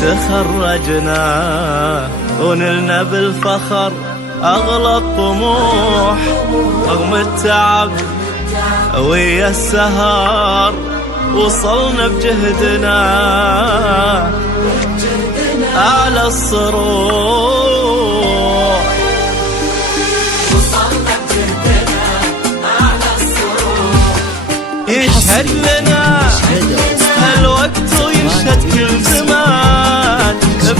تخرجنا ونلنا بالفخر أغلى الطموح، رغم التعب ويا السهر وصلنا بجهدنا أعلى الصروح. وصلنا بجهدنا أعلى الصروح. يشهد لنا هالوقت ويشهد كل زمان،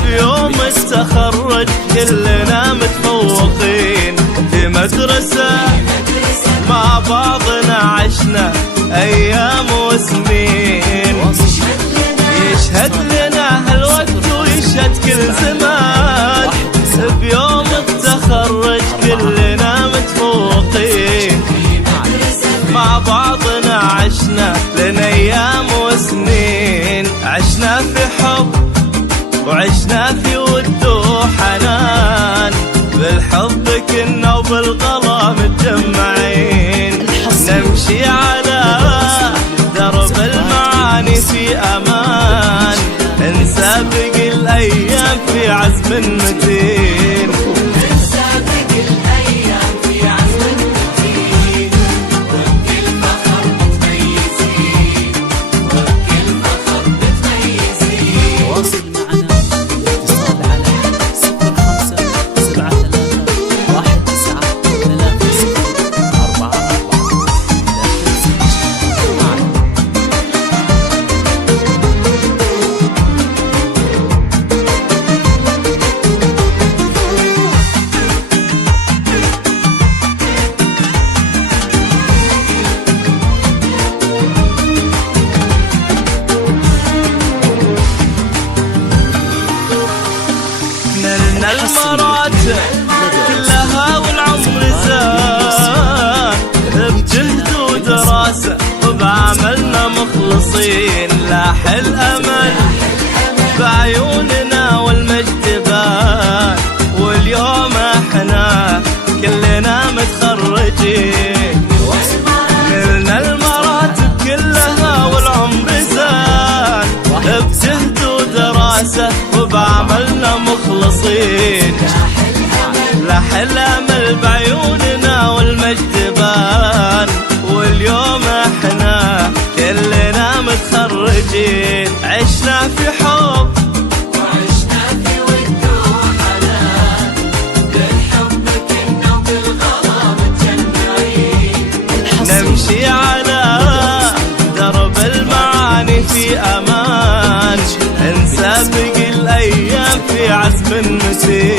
بيوم التخرج كلنا متفوقين في مدرسة مع بعضنا عشنا أيام وسنين. يشهد لنا هالوقت ويشهد كل زمان، بيوم التخرج كلنا متفوقين مع بعضنا عشنا لنا أيام وسنين. عشنا في حب وعشنا في ود وحنان، بالحب كنا وبالغلا متجمعين، نمشي على درب المعاني في أمان، نسابق الأيام في عزم متين. نسابق الأيام في عزم متين، وبكل فخر متميزين، وبكل فخر متميزين. تواصل معنا بالاتصال على 0573193044. نلنا المراتب كلها والعمر زاد، بجهد ودراسة وبعملنا مخلصين، لاح الأمل بعيوننا والمجد بان، واليوم احنا كلنا متخرجين. نلنا المراتب كلها والعمر زاد، بجهد ودراسة وبعملنا مخلصين، لاح الأمل بعيوننا والمجد بان، واليوم احنا كلنا متخرجين. عشنا في حب وعشنا في ود وحنان، بالحب كنا وبالغلا متجمعين، نمشي على درب المعاني في أمان، نسابق الأيام في عزم متين.